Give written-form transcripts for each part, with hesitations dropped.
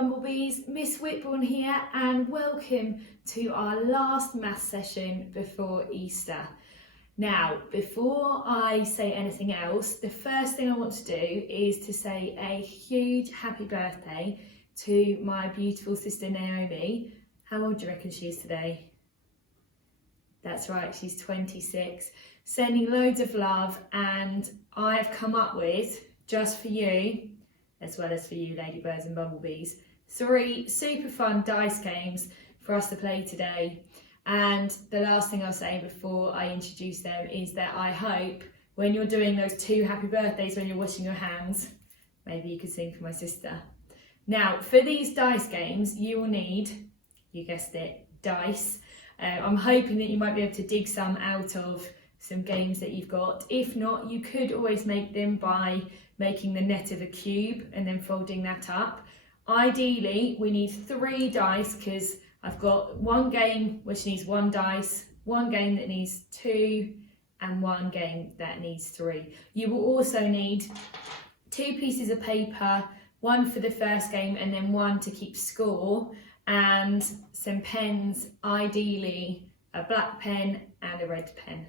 Bumblebees, Miss Whitbourne here, and welcome to our last maths session before Easter. Now, before I say anything else, the first thing I want to do is to say a huge happy birthday to my beautiful sister Naomi. How old do you reckon she is today? That's right, she's 26. Sending loads of love, and I've come up with, just for you, as well as for you Ladybirds and Bumblebees, 3 super fun dice games for us to play today. And the last thing I'll say before I introduce them is that I hope when you're doing those 2 happy birthdays when you're washing your hands, maybe you could sing for my sister. Now, for these dice games, you will need, you guessed it, dice. I'm hoping that you might be able to dig some out of some games that you've got. If not, you could always make them by making the net of a cube and then folding that up. Ideally, we need 3 dice because I've got 1 game which needs 1 dice, 1 game that needs 2, and 1 game that needs 3. You will also need 2 pieces of paper, 1 for the first game and then 1 to keep score, and some pens, ideally a black pen and a red pen.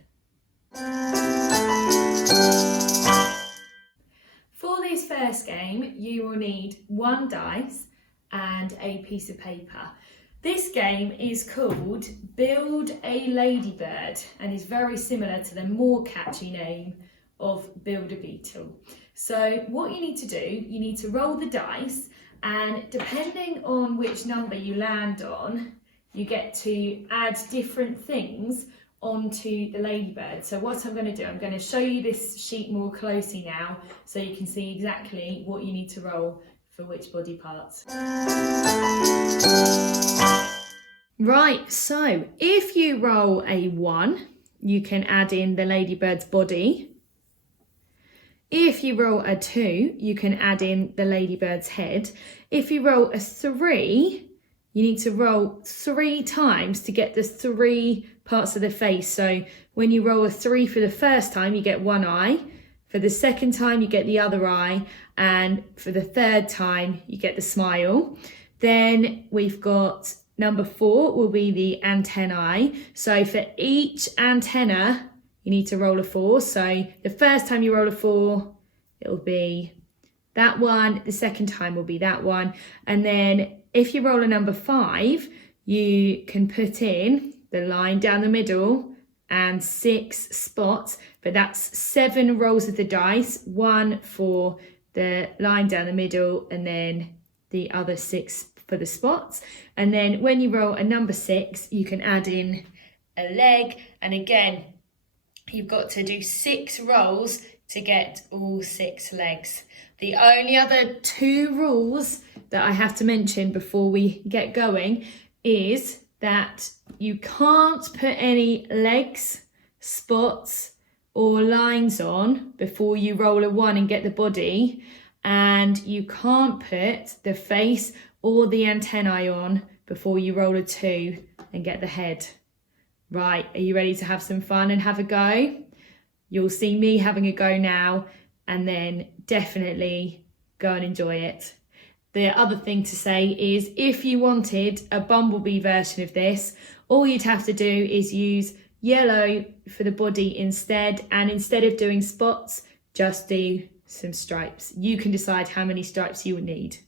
For this first game, you will need 1 dice and a piece of paper. This game is called Build a Ladybird and is very similar to the more catchy name of Build a Beetle. So what you need to do, you need to roll the dice, and depending on which number you land on, you get to add different things onto the ladybird. So what I'm going to do, I'm going to show you this sheet more closely now so you can see exactly what you need to roll for which body parts. Right, so if you roll a 1, you can add in the ladybird's body. If you roll a 2, you can add in the ladybird's head. If you roll a 3, you need to roll 3 times to get the 3 parts of the face. So when you roll a 3 for the first time, you get 1 eye. For the second time, you get the other eye. And for the third time, you get the smile. Then we've got number 4 will be the antennae. So for each antenna, you need to roll a 4. So the first time you roll a 4, it'll be that one. The second time will be that one. And then if you roll a number 5, you can put in the line down the middle and 6 spots, but that's 7 rolls of the dice, 1 for the line down the middle and then the other 6 for the spots. And then when you roll a number 6, you can add in a leg, and again, you've got to do 6 rolls to get all 6 legs. The only other 2 rules that I have to mention before we get going is that you can't put any legs, spots or lines on before you roll a 1 and get the body, and you can't put the face or the antennae on before you roll a 2 and get the head. Right, are you ready to have some fun and have a go? You'll see me having a go now, and then definitely go and enjoy it. The other thing to say is if you wanted a bumblebee version of this, all you'd have to do is use yellow for the body instead, and instead of doing spots, just do some stripes. You can decide how many stripes you would need.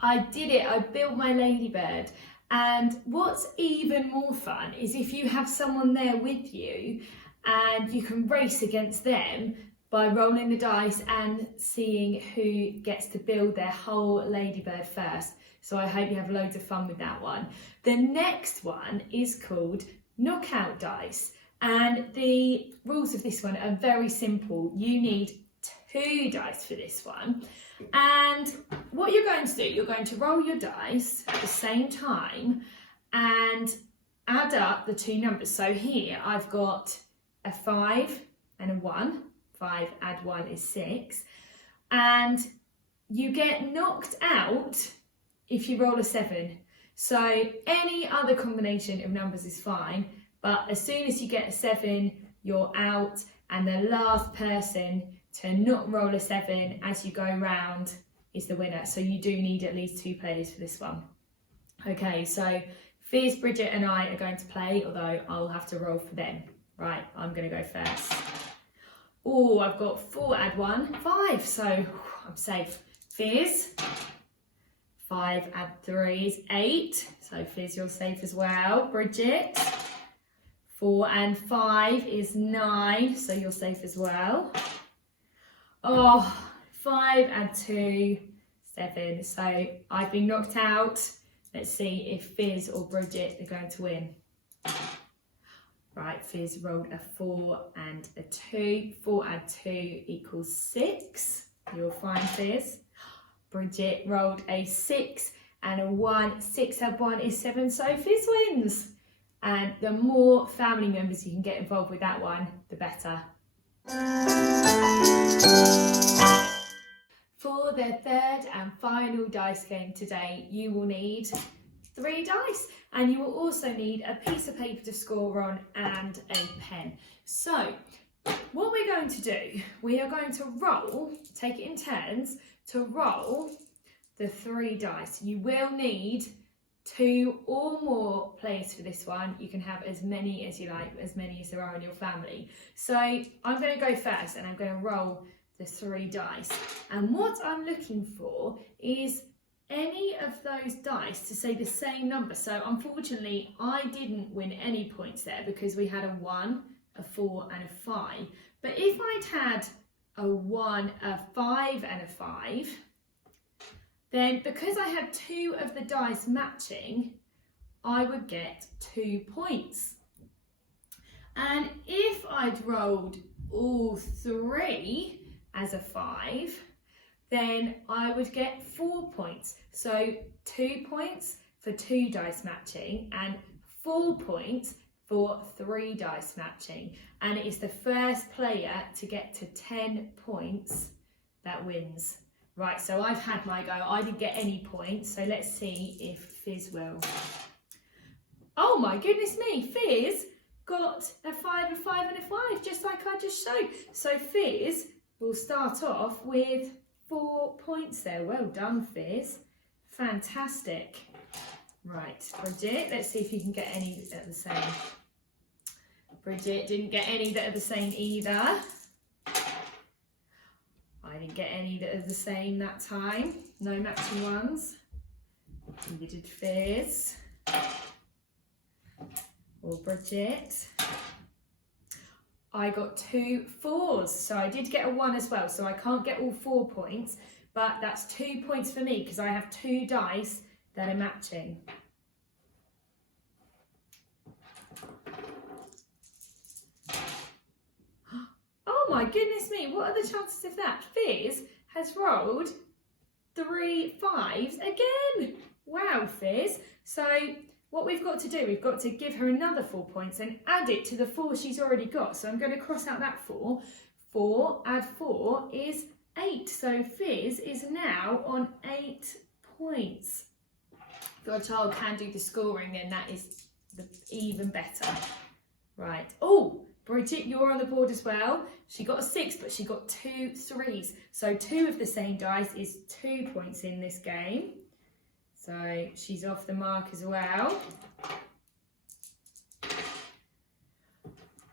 I did it, I built my ladybird. And what's even more fun is if you have someone there with you and you can race against them by rolling the dice and seeing who gets to build their whole ladybird first. So I hope you have loads of fun with that one. The next one is called knockout dice. And the rules of this one are very simple. You need 2 dice for this one. And what you're going to do, you're going to roll your dice at the same time and add up the 2 numbers. So here I've got a 5 and a 1. 5 add 1 is 6. And you get knocked out if you roll a 7. So any other combination of numbers is fine, but as soon as you get a 7, you're out, and the last person to not roll a 7 as you go round is the winner. So you do need at least 2 players for this one. Okay, so Fizz, Bridget and I are going to play, although I'll have to roll for them. Right, I'm going to go first. Oh, I've got 4 add 1, 5, so I'm safe. Fizz, 5 add 3 is 8, so Fizz, you're safe as well. Bridget, 4 and 5 is 9, so you're safe as well. Oh, 5 and 2, 7, so I've been knocked out. Let's see if Fizz or Bridget are going to win. Right, Fizz rolled a 4 and a 2. 4 add 2 equals 6. You're fine, Fizz. Bridget rolled a 6 and a 1. 6 add 1 is 7, so Fizz wins. And the more family members you can get involved with that one, the better. For the 3rd and final dice game today, you will need 3 dice, and you will also need a piece of paper to score on and a pen. So what we're going to do, we are going to roll, take it in turns, to roll the 3 dice. You will need 2 or more players for this one. You can have as many as you like, as many as there are in your family. So I'm going to go first and I'm going to roll the 3 dice. And what I'm looking for is any of those dice to say the same number. So unfortunately, I didn't win any points there because we had a 1, a 4 and a 5. But if I'd had a 1, a 5 and a 5, then because I had 2 of the dice matching, I would get 2 points. And if I'd rolled all 3 as a 5, then I would get 4 points. So 2 points for 2 dice matching and 4 points for 3 dice matching. And it is the first player to get to 10 points that wins. Right, so I've had my go. I didn't get any points, so let's see if Fizz will. Oh my goodness me, Fizz got a 5, a 5 and a 5, just like I just showed. So Fizz will start off with 4 points there. Well done, Fizz. Fantastic. Right, Bridget, let's see if you can get any that are the same. Bridget didn't get any that are the same either. I didn't get any that are the same that time. No matching ones. Neither did Fizz. Or Bridget. I got 2 4s, so I did get a 1 as well, so I can't get all 4 points, but that's 2 points for me because I have 2 dice that are matching. Oh my goodness me, what are the chances of that? Fizz has rolled 3 5s again. Wow, Fizz. So what we've got to do, we've got to give her another 4 points and add it to the 4 she's already got. So I'm going to cross out that 4. 4 add 4 is 8. So Fizz is now on 8 points. If your child can do the scoring, then that is even better. Right. Oh, Bridget, you're on the board as well. She got a 6, but she got 2 3s. So 2 of the same dice is 2 points in this game. So she's off the mark as well.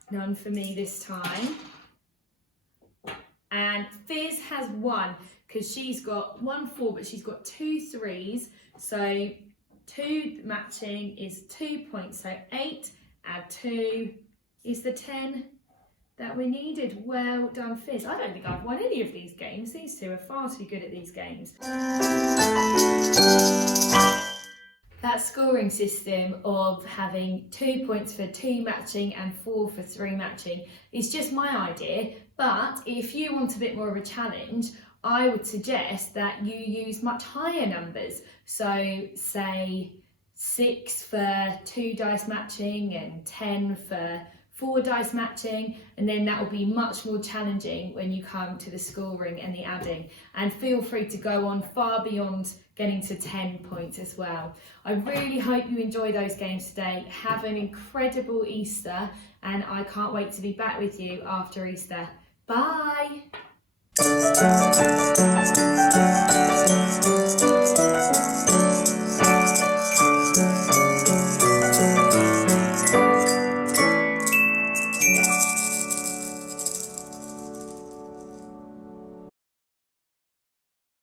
None for me this time. And Fizz has 1 because she's got 1 4, but she's got 2 3s. So 2 matching is 2 points. So 8 add 2 is the 10 that we needed. Well done, Fizz. I don't think I've won any of these games. These two are far too good at these games. that scoring system of having 2 points for 2 matching and 4 for 3 matching is just my idea, but if you want a bit more of a challenge, I would suggest that you use much higher numbers. So say 6 for 2 dice matching and 10 for 4 dice matching, and then that will be much more challenging when you come to the scoring and the adding. And feel free to go on far beyond getting to 10 points as well. I really hope you enjoy those games today. Have an incredible Easter, and I can't wait to be back with you after Easter. Bye!